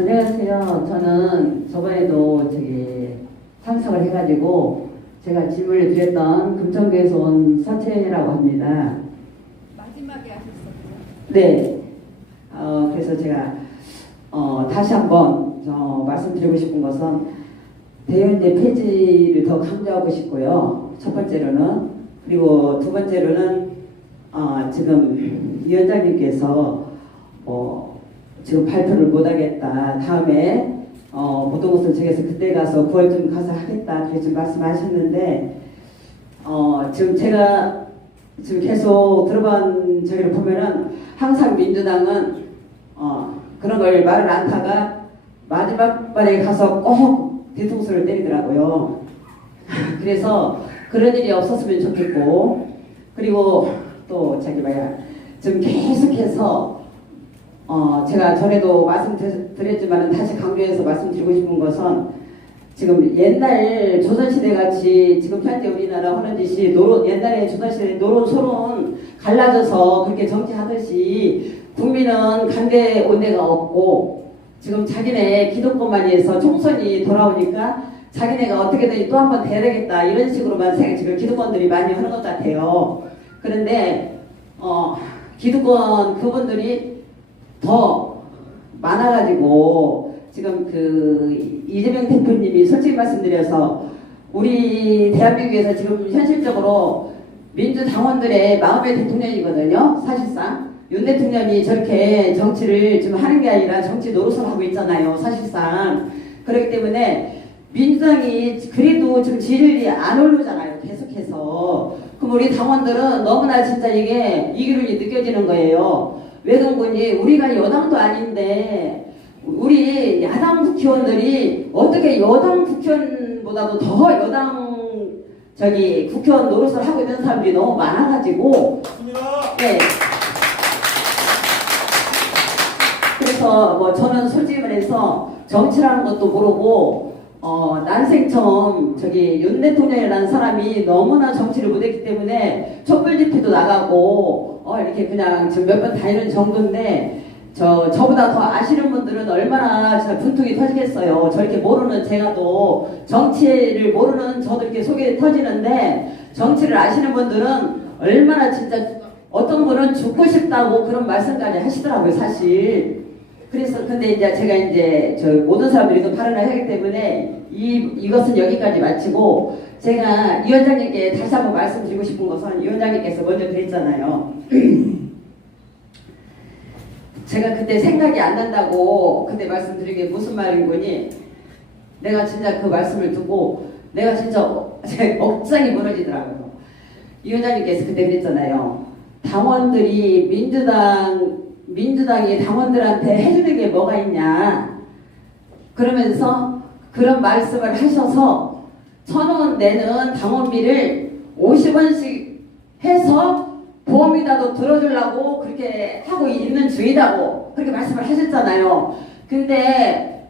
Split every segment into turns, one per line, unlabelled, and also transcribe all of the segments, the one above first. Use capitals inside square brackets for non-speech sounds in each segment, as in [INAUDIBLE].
안녕하세요. 저는 저번에도 저기 참석을 해가지고 제가 질문을 드렸던 금천교에서 온 서채연이라고 합니다.
마지막에 하셨었고요.
네. 어, 그래서 제가 어, 다시 한번 어, 말씀드리고 싶은 것은 대연제 폐지를 더 강조하고 싶고요. 첫 번째로는 그리고 두 번째로는 어, 지금 위원장님께서 어, 지금 발표를 못하겠다. 다음에 어, 모든 것을 정해서 그때 가서 9월쯤 가서 하겠다. 그렇게 좀 말씀하셨는데 어, 지금 제가 지금 계속 들어본 저기를 보면은 항상 민주당은 어, 그런 걸 말을 안 하다가 마지막 발에 가서 꼭 뒤통수를 때리더라고요. [LAUGHS] 그래서 그런 일이 없었으면 좋겠고 그리고 또 저기 뭐야 지금 계속해서 어, 제가 전에도 말씀드렸지만 다시 강조해서 말씀드리고 싶은 것은 지금 옛날 조선시대 같이 지금 현재 우리나라 하는 짓이 노론 옛날에 조선시대 노론 소론 갈라져서 그렇게 정치하듯이 국민은 간대 온대가 없고 지금 자기네 기득권만 위해서 총선이 돌아오니까 자기네가 어떻게든 또 한 번 돼야 되겠다 이런 식으로만 지금 기득권들이 많이 하는 것 같아요. 그런데 어 기득권 그분들이 더 많아가지고 지금 그 이재명 대표님이 솔직히 말씀드려서 우리 대한민국에서 지금 현실적으로 민주당원들의 마음의 대통령이거든요. 사실상 윤 대통령이 저렇게 정치를 지금 하는 게 아니라 정치 노릇을 하고 있잖아요. 사실상 그렇기 때문에 민주당이 그래도 지금 지지율이 안 오르잖아요. 계속해서 그럼 우리 당원들은 너무나 진짜 이게 이기론이 느껴지는 거예요. 왜 그런 건지 우리가 여당도 아닌데 우리 야당 국회의원들이 어떻게 여당 국회의원보다도 더 여당 저기 국회의원 노릇을 하고 있는 사람들이 너무 많아가지고 네. 그래서 뭐 저는 솔직히 말해서 정치라는 것도 모르고 어 난생 처음 저기 윤 대통령이라는 사람이 너무나 정치를 못했기 때문에 촛불 집회도 나가고 어 이렇게 그냥 지금 몇 번 다니는 정도인데 저 저보다 더 아시는 분들은 얼마나 분통이 터지겠어요. 저렇게 모르는 제가 또 정치를 모르는 저도 이렇게 속이 터지는데 정치를 아시는 분들은 얼마나 진짜 어떤 분은 죽고 싶다고 그런 말씀까지 하시더라고요, 사실. 그래서 근데 이제 제가 이제 저 모든 사람들이 또 발언을 하기 때문에 이 이것은 여기까지 마치고 제가 위원장님께 다시 한번 말씀드리고 싶은 것은 위원장님께서 먼저 그랬잖아요. [CLEARS THROAT] 제가 그때 생각이 안 난다고 그때 말씀드리게 무슨 말인 거니? 내가 진짜 그 말씀을 듣고 내가 진짜 어- 제 억장이 무너지더라고요. 위원장님께서 그때 그랬잖아요. 당원들이 민주당 민주당이 당원들한테 해주는 게 뭐가 있냐? 그러면서 그런 말씀을 하셔서 천원 내는 당원비를 50원씩 해서 보험이라도 들어주려고 그렇게 하고 있는 중이라고 그렇게 말씀을 하셨잖아요. 근데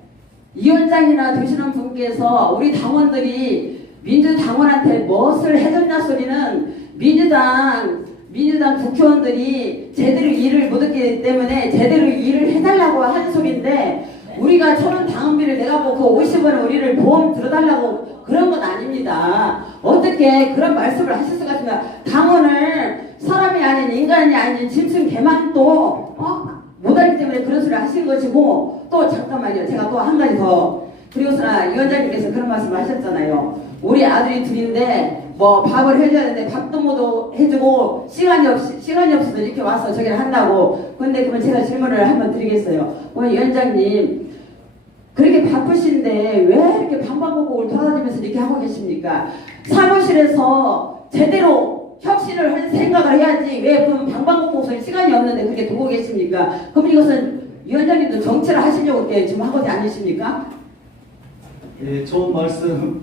위원장이나 되시는 분께서 우리 당원들이 민주당원한테 무엇을 해줬냐 소리는 민주당 민주당 국회의원들이 제대로 일을 못했기 때문에 제대로 일을 해달라고 하는 소리인데 우리가 천원 당원비를 내가고 그 50원을 우리를 보험 들어달라고 그런 건 아닙니다. 어떻게 그런 말씀을 하실 수가 있습니까? 당원을 사람이 아닌 인간이 아닌 짐승 개만 또 어? 못하기 때문에 그런 소리를 하신 것이고 또 잠깐만요. 제가 또 한 가지 더 그리고서나 위원장님께서 그런 말씀 하셨잖아요. 우리 아들이 둘인데 뭐 밥을 해줘야 되는데 밥도 못 해주고 시간이 없이 시간이 없어서 이렇게 와서 저기를 한다고. 근데 그러면 제가 질문을 한번 드리겠어요. 오늘 위원장님 그렇게 바쁘신데 왜 이렇게 방방곡곡을 돌아다니면서 이렇게 하고 계십니까? 사무실에서 제대로 혁신을 할 생각을 해야지 왜 그럼 방방곡곡을 시간이 없는데 그렇게 두고 계십니까? 그럼 이것은 위원장님도 정치를 하시려고 이렇게 지금 하고 아니십니까?
예, 좋은 말씀